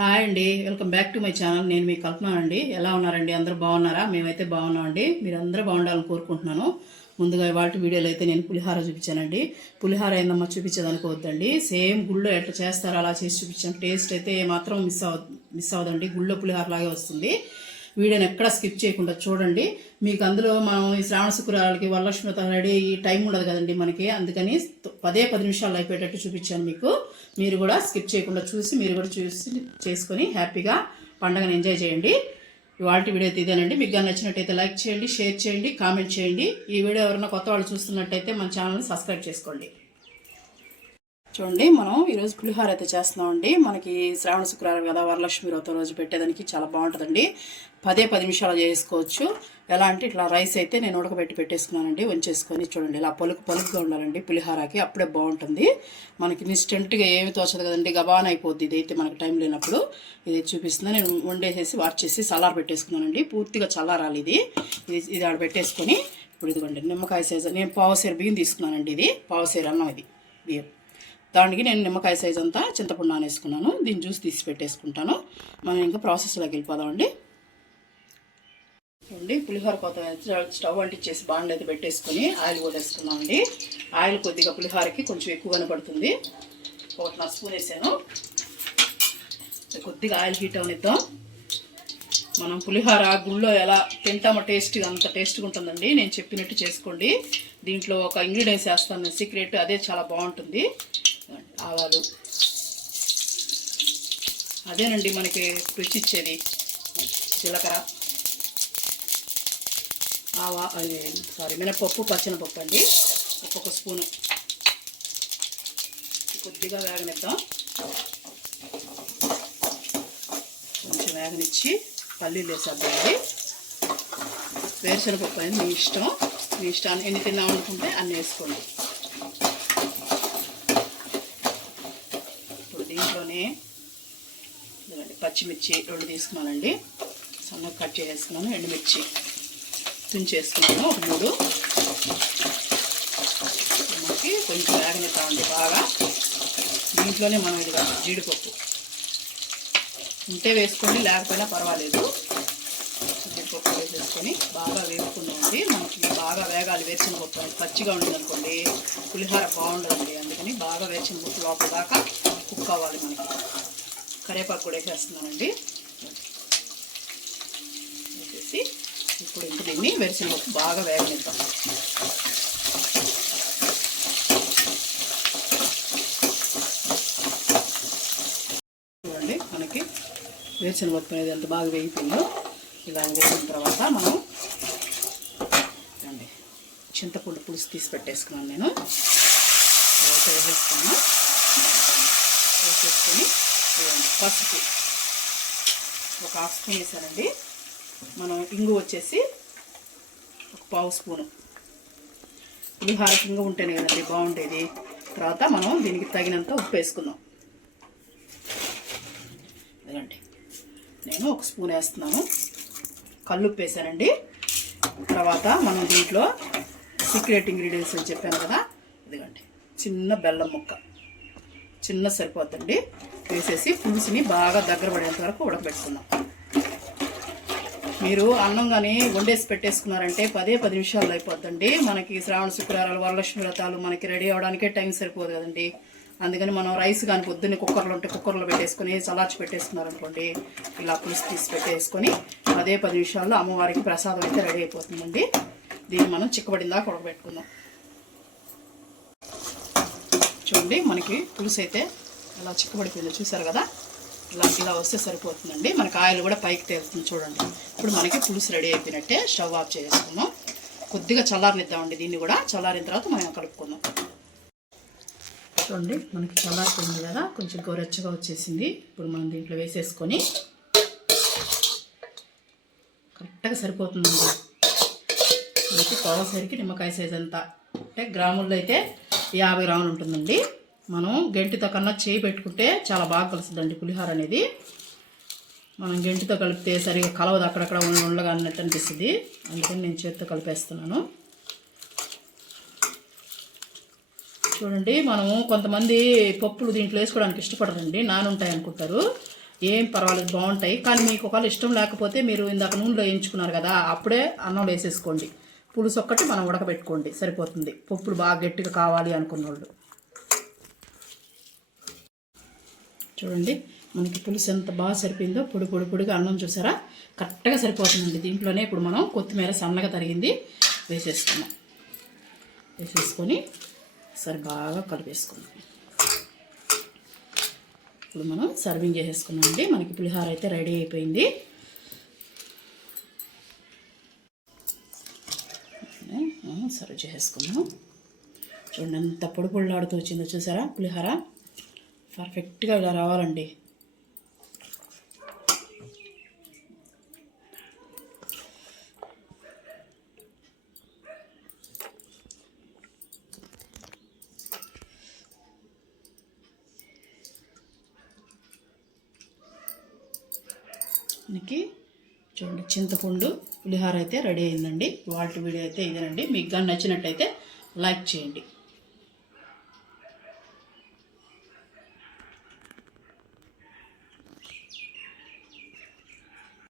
Hi అండి. Welcome back to my channel. నేను మీ కల్పన అండి. ఎలా ఉన్నారండి? అందరూ బాగున్నారా? మేమైతే బాగున్నామండి. మీరు అందరూ బాగుండాలని కోరుకుంటున్నాను. ముందుగా ఇవాళ వీడియోలో అయితే నేను పులిహార చూపించానండి. పులిహార ఏందమ్మా చూపించేదానికి వద్దండి. సేమ్ గుళ్ళో ఎట్లా చేస్తారో అలా చేసి చూపించాను. టేస్ట్ అయితే ఏమాత్రం మిస్ అవ మిస్ అవ్వదండి. గుళ్ళో పులిహార లాగే వస్తుంది. వీడియోని ఎక్కడ స్కిప్ చేయకుండా చూడండి. మీకు అందులో మనం ఈ శ్రావణ శుక్రవారాలకి వరలక్ష్మి రెడీ ఈ టైం ఉండదు కదండి మనకి. అందుకని పదే పది నిమిషాలు అయిపోయేటట్టు చూపించాను మీకు. మీరు కూడా స్కిప్ చేయకుండా చూసి మీరు కూడా చూసి చేసుకొని హ్యాపీగా పండగను ఎంజాయ్ చేయండి. ఇవాళ వీడియో అయితే ఇదేనండి. మీకు కానీ నచ్చినట్టయితే లైక్ చేయండి షేర్ చేయండి కామెంట్ చేయండి. ఈ వీడియో ఎవరైనా కొత్త వాళ్ళు చూస్తున్నట్టయితే మన ఛానల్ని సబ్స్క్రైబ్ చేసుకోండి. చూడండి మనం ఈరోజు పులిహోర అయితే చేస్తున్నామండి. మనకి శ్రావణ శుక్రవారం కదా వరలక్ష్మి వ్రతం రోజు పెట్టేదానికి చాలా బాగుంటుందండి. పదే పది నిమిషాలు చేసుకోవచ్చు. ఎలా అంటే ఇట్లా రైస్ అయితే నేను ఉడకబెట్టి పెట్టేసుకున్నానండి వంచేసుకొని చూడండి. ఇలా పలుకు పలుకుగా ఉండాలండి పులిహోరకి అప్పుడే బాగుంటుంది. మనకి ఇన్స్టెంట్గా ఏమి తోచదు కదండి గబాన్ అయిపోద్ది ఇది అయితే మనకి టైం లేనప్పుడు. ఇది చూపిస్తుంది నేను వండేసేసి వార్చేసి చల్లార పెట్టేసుకున్నానండి. పూర్తిగా చల్లారాలి ఇది. ఇది ఇది ఆడ పెట్టేసుకొని ఇప్పుడు ఇదిగోండి నిమ్మకాయ సైజు నేను పావుసేర బియ్యం తీసుకున్నానండి ఇది. పావుసేరు అన్నం ఇది బియ్యం. దానికి నేను నిమ్మకాయ సైజ్ అంతా చింతపండు నానేసుకున్నాను. దీన్ని జ్యూస్ తీసి పెట్టేసుకుంటాను. మనం ఇంకా ప్రాసెస్లోకి వెళ్ళిపోదామండి అండి. పులిహోర కొత్త స్టవ్ అంటించేసి బాండ్ అయితే పెట్టేసుకొని ఆయిల్ కొట్టేసుకున్నామండి ఆయిల్ కొద్దిగా పులిహోరకి కొంచెం ఎక్కువగానే పడుతుంది నా స్పూన్ వేసాను. కొద్దిగా ఆయిల్ హీట్ అవనిద్దాం. మనం పులిహోర గుళ్ళో ఎలా తింటామో టేస్ట్గా అంత టేస్ట్గా ఉంటుందండి. నేను చెప్పినట్టు చేసుకోండి. దీంట్లో ఒక ఇంగ్రీడియంట్స్ వేస్తాను. సీక్రెట్ అదే చాలా బాగుంటుంది. ఆవాలు. అదేనండి మనకి రుచి ఇచ్చేది జీలకర్ర. ఆవా అది సారీ మినపప్పు పచ్చనపప్పు అండి. ఒక్కొక్క స్పూను. కొద్దిగా వేగనిద్దాం. కొంచెం వేగనిచ్చి పల్లీలు వేసేద్దామండి. వేరుశనగపప్పు అనేది మీ ఇష్టం. మీ ఇష్టాన్ని ఎన్ని తిన్నాం అనుకుంటే అన్ని వేసుకోండి ఇప్పుడు దీంట్లోనే ఇదిగోండి పచ్చిమిర్చి రెండు తీసుకున్నానండి. సన్నగా కట్ చేసేసుకున్నాను. ఎండుమిర్చి తుంచేసుకున్నాను. ఒక మూడు. మనకి కొంచెం వేగనిస్తామండి బాగా. దీంట్లోనే మనం ఇది జీడిపప్పు. ఉంటే వేసుకోండి లేకపోయినా పర్వాలేదు. జీడిపప్పు వేసేసుకొని బాగా వేపుకుందండి మనకి బాగా వేగాలి వేసిన పప్పు పచ్చిగా ఉండిందనుకోండి పులిహార బాగుండదండి. అందుకని బాగా వేసిన పప్పు లోపల దాకా కుక్ అవ్వాలి మనకి. కరివేపాకు కూడా వేసేస్తున్నామండి వేసేసి ఇప్పుడు ఇంక దీన్ని వేరుశనగ పప్పు బాగా వేగనిద్దాం. చూడండి మనకి వేరుశనగపప్పు అనేది ఎంత బాగా వేగిపోయిందో. ఇలా వేసిన తర్వాత మనం చూడండి చింతపండు పులుసు తీసి పెట్టేసుకున్నాను నేను. వేసేసుకున్నాను వేసేసుకొని పసుపు. ఒక హాఫ్ స్పూన్ వేసానండి. మనం ఇంగు వచ్చేసి ఒక పావు స్పూను. పులిహార ఇంగు ఉంటేనే కదండి బాగుండేది. తర్వాత మనం దీనికి తగినంత ఉప్పు వేసుకుందాం. ఇదిగండి. నేను ఒక స్పూన్ వేస్తున్నాను. కల్లుప్పు వేసానండి. తర్వాత మనం దీంట్లో సీక్రెట్ ఇంగ్రీడియంట్స్ అని చెప్పాను కదా. ఇదిగండి. చిన్న బెల్లం ముక్క. చిన్న సరిపోద్దండి. వేసేసి పులుసుని బాగా దగ్గర పడేంత వరకు ఉడకబెట్టుకుందాం. మీరు అన్నం కానీ వండేసి పెట్టేసుకున్నారంటే పదే పది నిమిషాలు అయిపోద్దండి. మనకి శ్రావణ శుక్రవారాలు వరలక్ష్మి వ్రతాలు మనకి రెడీ అవడానికే టైం సరిపోదు కదండి. అందుకని మనం రైస్ కానీ పొద్దున్నే కుక్కర్లో ఉంటే కుక్కర్లో పెట్టేసుకొని చలార్చి పెట్టేసుకున్నారనుకోండి ఇలా పులుసు తీసి పెట్టేసుకొని పదే పది నిమిషాల్లో అమ్మవారికి ప్రసాదం అయితే రెడీ అయిపోతుందండి. దీన్ని మనం చిక్కబడిందా కొడకబెట్టుకుందాం చూడండి మనకి పులుసు అయితే ఇలా చిక్కబడిపోయిందో. చూసారు కదా? ఇలా ఇలా వస్తే సరిపోతుందండి. మనకి ఆయిల్ కూడా పైకి తేలుతుంది చూడండి. ఇప్పుడు మనకి పులుసు రెడీ అయిపోయినట్టే స్టవ్ ఆఫ్ చేసుకున్నాము కొద్దిగా చల్లారనిద్దామండి దీన్ని కూడా. చల్లారిన తర్వాత మనం కలుపుకుందాం. చూడండి మనకి చల్లారిపోయింది కదా? కొంచెం గోరెచ్చగా వచ్చేసింది. ఇప్పుడు మనం దీంట్లో వేసేసుకొని కరెక్ట్గా సరిపోతుందండి. మనకి పావుసరికి నిమ్మకాయ సైజ్ అంతా. అంటే గ్రాముల్లో అయితే యాభై గ్రాములు ఉంటుందండి. మనం గంటితో కన్నా చేయి పెట్టుకుంటే చాలా బాగా కలుస్తుందండి పులిహోర అనేది. మనం గంటితో కలిపితే సరిగా కలవదు అక్కడక్కడ ఉండగా అన్నట్టు అనిపిస్తుంది. అందుకని నేను చేతితో కలిపేస్తున్నాను. చూడండి మనము కొంతమంది పప్పులు దీంట్లో వేసుకోవడానికి ఇష్టపడరండి. నానుంటాయి అనుకుంటారు. ఏం పర్వాలేదు బాగుంటాయి. కానీ మీకు ఒకవేళ ఇష్టం లేకపోతే మీరు ఇందాక నూనెలో వేయించుకున్నారు కదా అప్పుడే అన్నం వేసేసుకోండి. పులుసు ఒక్కటి మనం ఉడకబెట్టుకోండి. సరిపోతుంది. పప్పులు బాగా గట్టిగా కావాలి అనుకున్న వాళ్ళు చూడండి. మనకి పులుసు ఎంత బాగా సరిపోయిందో పొడి పొడి పొడిగా అన్నం చూసారా? కరెక్ట్గా సరిపోతుందండి దీంట్లోనే. ఇప్పుడు మనం కొత్తిమీర సన్నగా తరిగింది వేసేసుకున్నాం వేసేసుకొని సరి బాగా కలిపేసుకున్నాం ఇప్పుడు మనం సర్వింగ్ చేసేసుకున్నామండి. మనకి పులిహార అయితే రెడీ అయిపోయింది. సర్వ్ చేసేసుకున్నాం చూడండి ఎంత పొడి పొడిలాడుతూ వచ్చిందో చూసారా? పులిహోర పర్ఫెక్ట్గా ఇలా రావాలండి. మనకి చూడండి చింతపండు పులిహోర అయితే రెడీ అయిందండి. వాళ్ళ వీడియో అయితే ఇదేనండి. మీకు కానీ నచ్చినట్టయితే లైక్ చేయండి.